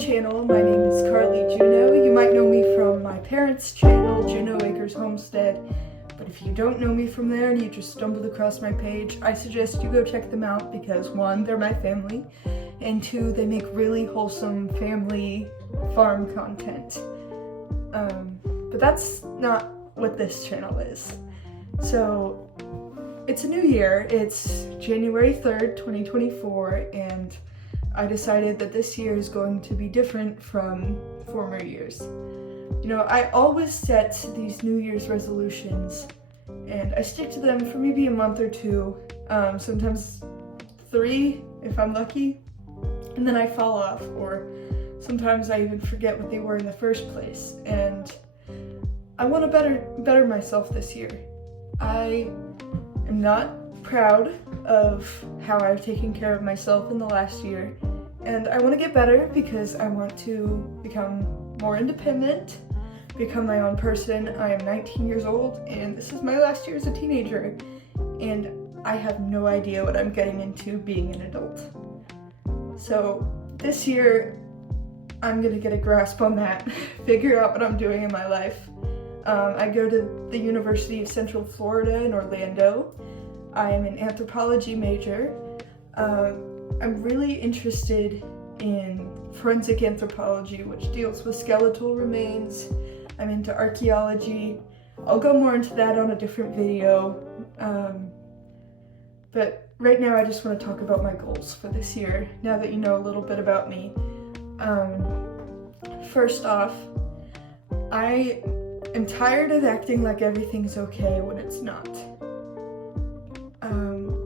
channel. My name is Carly Juno. You might know me from my parents' channel, Juno Acres Homestead. But if you don't know me from there and you just stumbled across my page, I suggest you go check them out because 1, they're my family, and 2, they make really wholesome family farm content. But that's not what this channel is. So it's a new year. It's January 3rd, 2024, and I decided that this year is going to be different from former years. You know, I always set these New Year's resolutions and I stick to them for maybe a month or 2, sometimes 3 if I'm lucky, and then I fall off, or sometimes I even forget what they were in the first place. And I want to better myself this year. I am not proud of how I've taken care of myself in the last year, and I want to get better because I want to become more independent, become my own person. I am 19 years old and this is my last year as a teenager, and I have no idea what I'm getting into being an adult. So this year I'm gonna get a grasp on that, figure out what I'm doing in my life. I go to the University of Central Florida in Orlando. I am an anthropology major. I'm really interested in forensic anthropology, which deals with skeletal remains. I'm into archaeology. I'll go more into that on a different video. But right now I just want to talk about my goals for this year, now that you know a little bit about me. First off, I am tired of acting like everything's okay when it's not.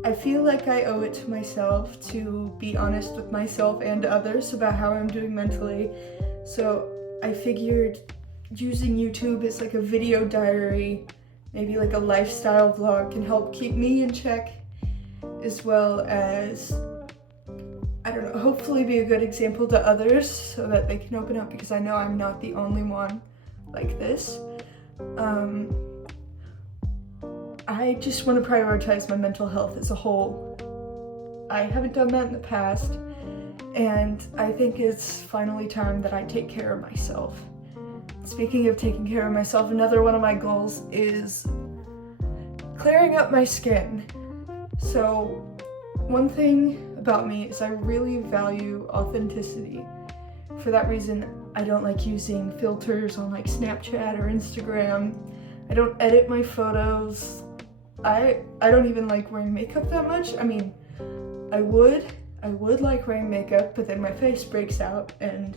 I feel like I owe it to myself to be honest with myself and others about how I'm doing mentally. So I figured using YouTube as like a video diary, maybe like a lifestyle vlog, can help keep me in check, as well as, I don't know, hopefully be a good example to others so that they can open up, because I know I'm not the only one like this. I just want to prioritize my mental health as a whole. I haven't done that in the past, and I think it's finally time that I take care of myself. Speaking of taking care of myself, another one of my goals is clearing up my skin. So one thing about me is I really value authenticity. For that reason, I don't like using filters on like Snapchat or Instagram. I don't edit my photos. I don't even like wearing makeup that much. I mean, I would like wearing makeup, but then my face breaks out and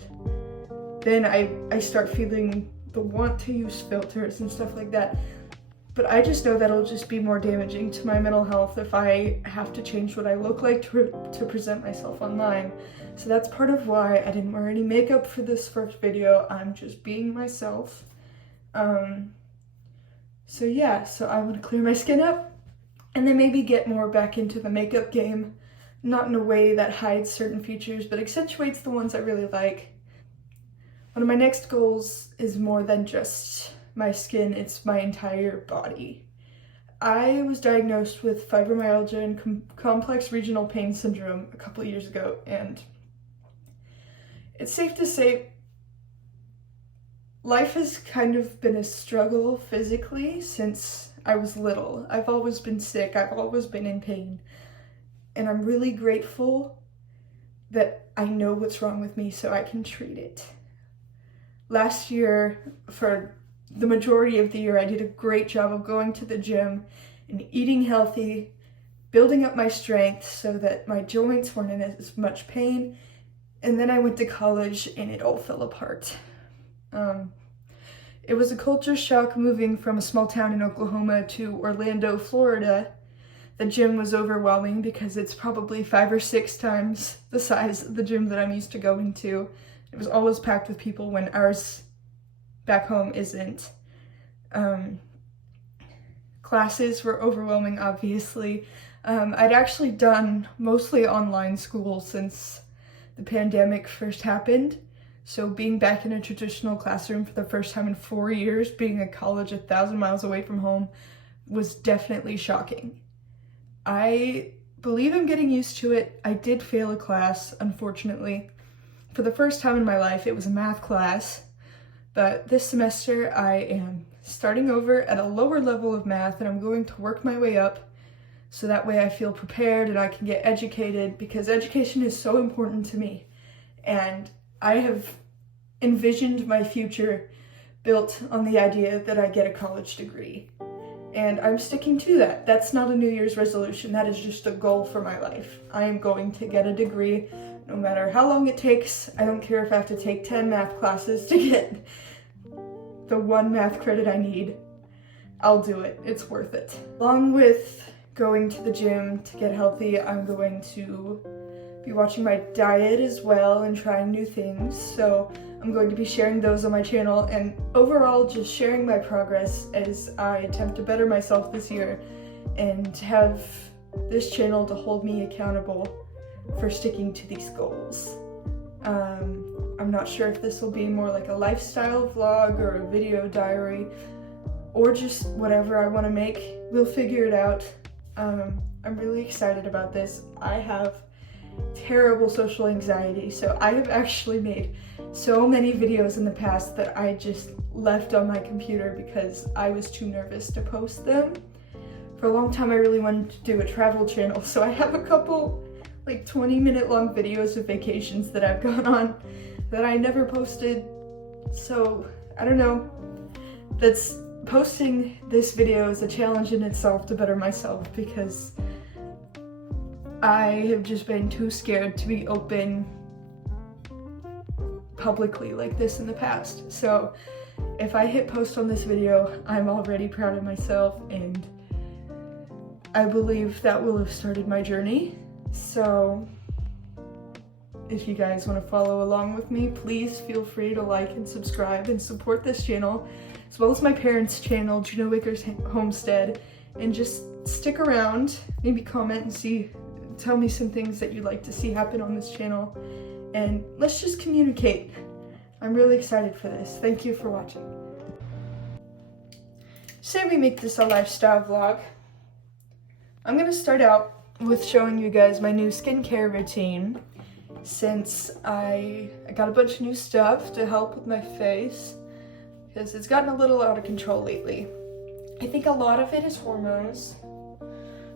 then I start feeling the want to use filters and stuff like that. But I just know that'll just be more damaging to my mental health if I have to change what I look like to present myself online. So that's part of why I didn't wear any makeup for this first video. I'm just being myself. So yeah, so I want to clear my skin up and then maybe get more back into the makeup game, not in a way that hides certain features, but accentuates the ones I really like. One of my next goals is more than just my skin, it's my entire body. I was diagnosed with fibromyalgia and complex regional pain syndrome a couple years ago, and it's safe to say life has kind of been a struggle physically since I was little. I've always been sick, I've always been in pain, and I'm really grateful that I know what's wrong with me so I can treat it. Last year, for the majority of the year, I did a great job of going to the gym and eating healthy, building up my strength so that my joints weren't in as much pain, and then I went to college and it all fell apart. It was a culture shock moving from a small town in Oklahoma to Orlando, Florida. The gym was overwhelming because it's probably 5 or 6 times the size of the gym that I'm used to going to. It was always packed with people when ours back home isn't. Classes were overwhelming, obviously. I'd actually done mostly online school since the pandemic first happened. So being back in a traditional classroom for the first time in 4 years, being at college 1,000 miles away from home, was definitely shocking. I believe I'm getting used to it. I did fail a class, unfortunately. For the first time in my life, it was a math class, but this semester I am starting over at a lower level of math and I'm going to work my way up so that way I feel prepared and I can get educated, because education is so important to me. And I have envisioned my future built on the idea that I get a college degree. And I'm sticking to that. That's not a New Year's resolution, that is just a goal for my life. I am going to get a degree no matter how long it takes. I don't care if I have to take 10 math classes to get the one math credit I need. I'll do it, it's worth it. Along with going to the gym to get healthy, I'm going to be watching my diet as well and trying new things. So I'm going to be sharing those on my channel and overall just sharing my progress as I attempt to better myself this year and have this channel to hold me accountable for sticking to these goals. I'm not sure if this will be more like a lifestyle vlog or a video diary or just whatever I want to make. We'll figure it out. I'm really excited about this. I have terrible social anxiety, so I have actually made so many videos in the past that I just left on my computer because I was too nervous to post them. For a long time I really wanted to do a travel channel, so I have a couple like 20-minute long videos of vacations that I've gone on that I never posted. So I don't know, posting this video is a challenge in itself to better myself because I have just been too scared to be open publicly like this in the past. So if I hit post on this video, I'm already proud of myself and I believe that will have started my journey. So if you guys want to follow along with me, please feel free to like and subscribe and support this channel, as well as my parents' channel, Juno Acres Homestead, and just stick around, maybe comment and tell me some things that you'd like to see happen on this channel, and let's just communicate. I'm really excited for this. Thank you for watching. Say we make this a lifestyle vlog. I'm gonna start out with showing you guys my new skincare routine, since I got a bunch of new stuff to help with my face because it's gotten a little out of control lately. I think a lot of it is hormones,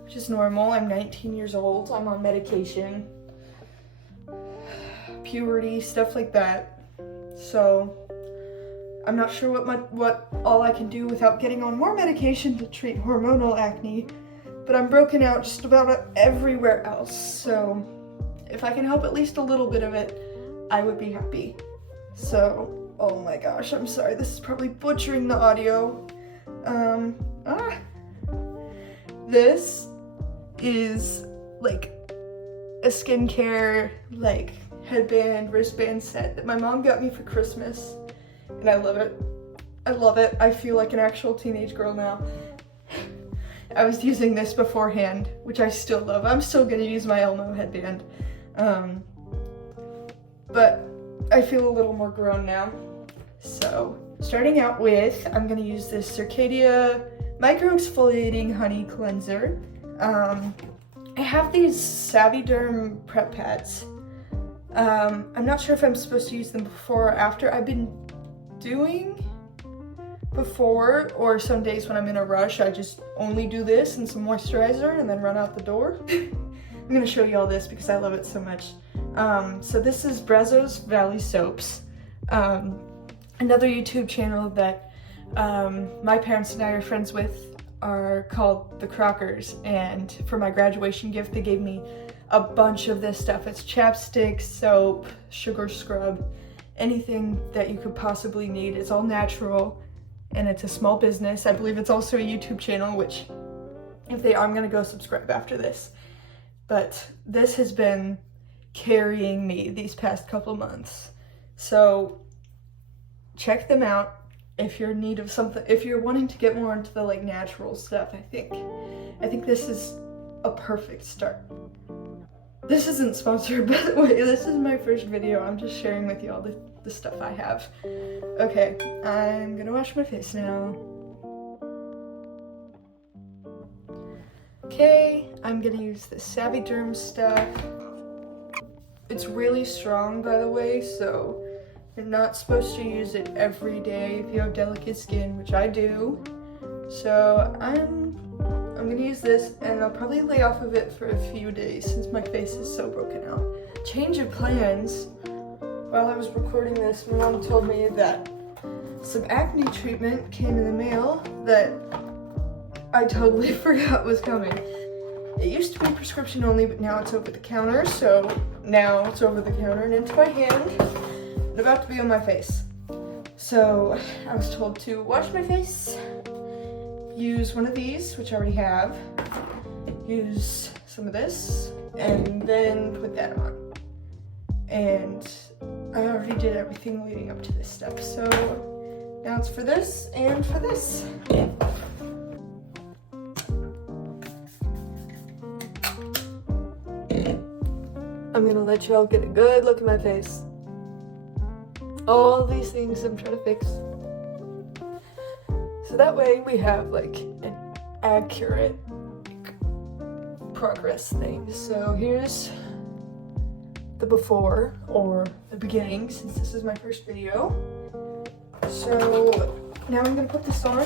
which is normal. I'm 19 years old, I'm on medication, puberty, stuff like that. So I'm not sure what all I can do without getting on more medication to treat hormonal acne, but I'm broken out just about everywhere else. So if I can help at least a little bit of it, I would be happy. So, oh my gosh, I'm sorry, this is probably butchering the audio. This is like a skincare like headband, wristband set that my mom got me for Christmas, and I love it. I love it. I feel like an actual teenage girl now. I was using this beforehand, which I still love. I'm still gonna use my Elmo headband. But I feel a little more grown now. So, starting out with, I'm gonna use this Circadia Micro Exfoliating Honey Cleanser. I have these Saviderm prep pads. I'm not sure if I'm supposed to use them before or after. I've been doing before, or some days when I'm in a rush, I just only do this and some moisturizer and then run out the door. I'm gonna show you all this because I love it so much. So this is Brazos Valley Soaps, another YouTube channel that my parents and I are friends with, are called The Crockers, and for my graduation gift they gave me a bunch of this stuff. It's chapstick, soap, sugar scrub, anything that you could possibly need. It's all natural and it's a small business. I believe it's also a YouTube channel, which if they are, I'm gonna go subscribe after this. But this has been carrying me these past couple months. So check them out if you're in need of something, if you're wanting to get more into the like natural stuff. I think this is a perfect start. This isn't sponsored, by the way. This is my first video. I'm just sharing with you all the stuff I have. Okay, I'm gonna wash my face now. Okay, I'm gonna use the Saviderm stuff. It's really strong, by the way, so you're not supposed to use it every day if you have delicate skin, which I do. So I'm gonna use this, and I'll probably lay off of it for a few days since my face is so broken out. Change of plans. While I was recording this, my mom told me that some acne treatment came in the mail that I totally forgot was coming. It used to be prescription only, but now it's over the counter, so now it's over the counter and into my hand and about to be on my face. So I was told to wash my face, use one of these, which I already have, use some of this, and then put that on. And I already did everything leading up to this step, so now it's for this and for this. I'm gonna let y'all get a good look at my face. All these things I'm trying to fix. So that way we have like an accurate progress thing. So here's the before, or the beginning, since this is my first video. So now I'm gonna put this on.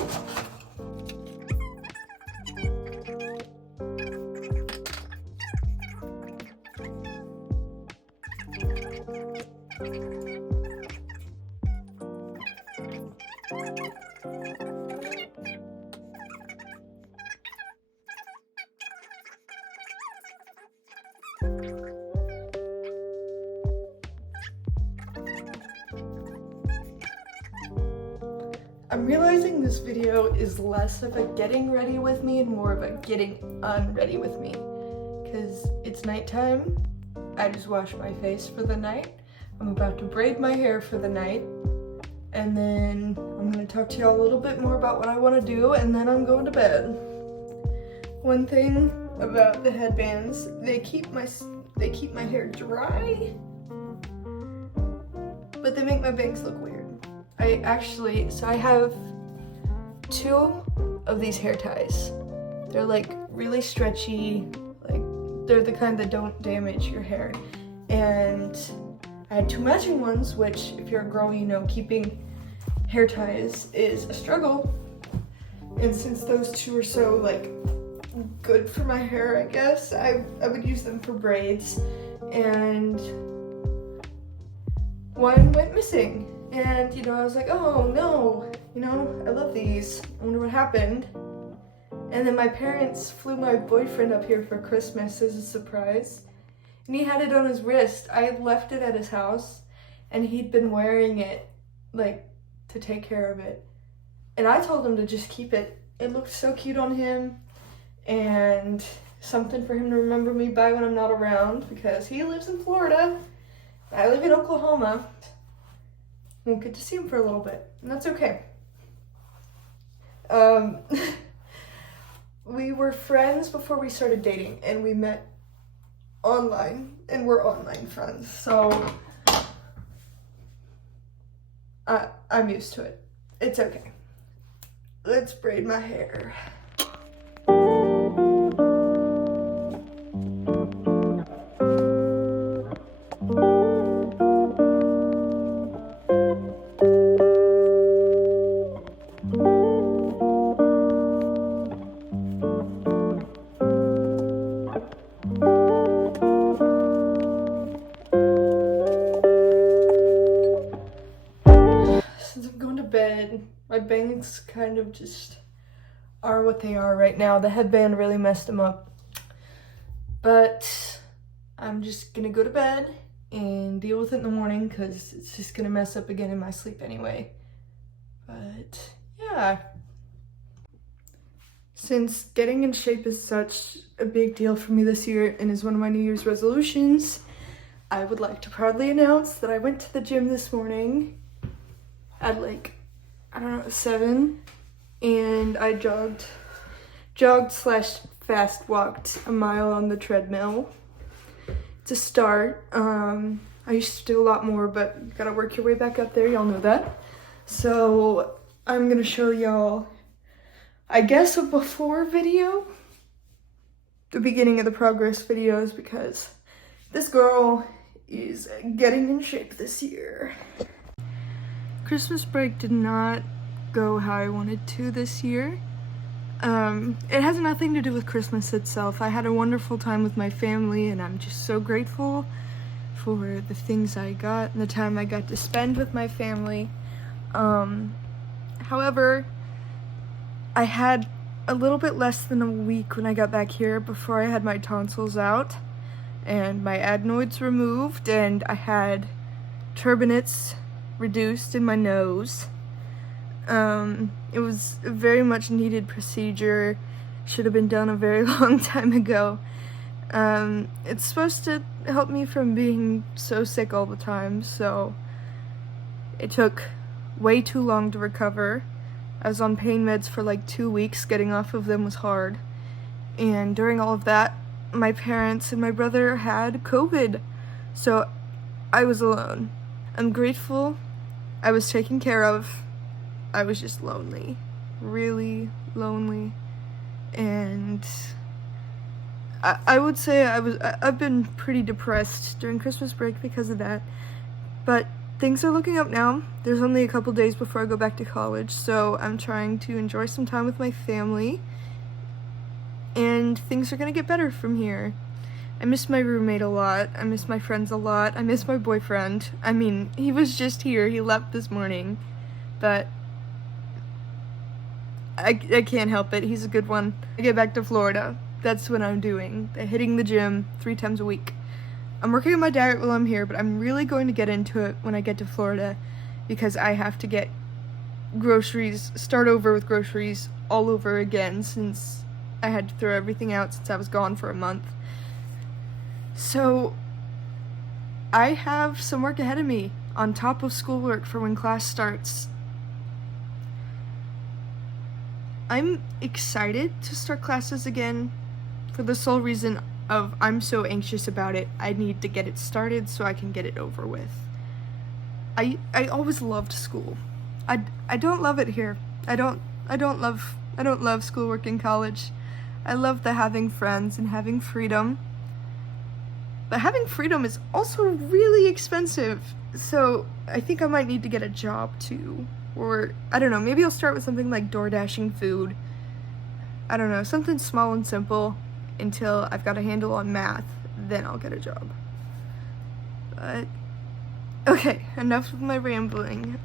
I'm realizing this video is less of a getting ready with me and more of a getting unready with me, because it's nighttime. I just washed my face for the night. I'm about to braid my hair for the night, and then I'm going to talk to y'all a little bit more about what I want to do, and then I'm going to bed. One thing about the headbands, they keep my hair dry, but they make my bangs look weird. I have 2 of these hair ties. They're like really stretchy, like they're the kind that don't damage your hair. And I had 2 matching ones, which if you're a girl, you know keeping hair ties is a struggle. And since those 2 are so like good for my hair, I guess, I would use them for braids. And one went missing. And, you know, I was like, oh no, you know, I love these. I wonder what happened. And then my parents flew my boyfriend up here for Christmas as a surprise. And he had it on his wrist. I had left it at his house, and he'd been wearing it, like, to take care of it. And I told him to just keep it. It looked so cute on him, and something for him to remember me by when I'm not around, because he lives in Florida. I live in Oklahoma. Won't get to see him for a little bit, and that's okay. We were friends before we started dating, and we met online, and we're online friends, so I'm used to it. It's okay. Let's braid my hair. My bangs kind of just are what they are right now. The headband really messed them up. But I'm just gonna go to bed and deal with it in the morning, because it's just gonna mess up again in my sleep anyway. But yeah. Since getting in shape is such a big deal for me this year and is one of my New Year's resolutions, I would like to proudly announce that I went to the gym this morning at like, I don't know, 7, and I jogged / fast walked a mile on the treadmill. It's a start. I used to do a lot more, but you gotta work your way back up there, y'all know that. So I'm gonna show y'all, I guess, a before video, the beginning of the progress videos, because this girl is getting in shape this year. Christmas break did not go how I wanted to this year. It has nothing to do with Christmas itself. I had a wonderful time with my family, and I'm just so grateful for the things I got and the time I got to spend with my family. However, I had a little bit less than a week when I got back here before I had my tonsils out and my adenoids removed, and I had turbinates reduced in my nose. It was a very much needed procedure. Should have been done a very long time ago. It's supposed to help me from being so sick all the time, so it took way too long to recover. I was on pain meds for like 2 weeks. Getting off of them was hard. And during all of that, my parents and my brother had COVID, so I was alone. I'm grateful I was taken care of. I was just lonely, really lonely, and I would say I've been pretty depressed during Christmas break because of that, but things are looking up now. There's only a couple days before I go back to college, so I'm trying to enjoy some time with my family, and things are gonna get better from here. I miss my roommate a lot. I miss my friends a lot. I miss my boyfriend. I mean, he was just here. He left this morning, but I can't help it. He's a good one. I get back to Florida. That's what I'm doing. Hitting the gym 3 times a week. I'm working on my diet while I'm here, but I'm really going to get into it when I get to Florida because I have to get groceries, start over with groceries all over again since I had to throw everything out since I was gone for a month. So I have some work ahead of me on top of schoolwork for when class starts. I'm excited to start classes again for the sole reason of I'm so anxious about it. I need to get it started so I can get it over with. I always loved school. I don't love it here. I don't love schoolwork in college. I love the having friends and having freedom. But having freedom is also really expensive. So I think I might need to get a job too. Or, I don't know, maybe I'll start with something like door dashing food. I don't know, something small and simple until I've got a handle on math, then I'll get a job. But, okay, enough of my rambling.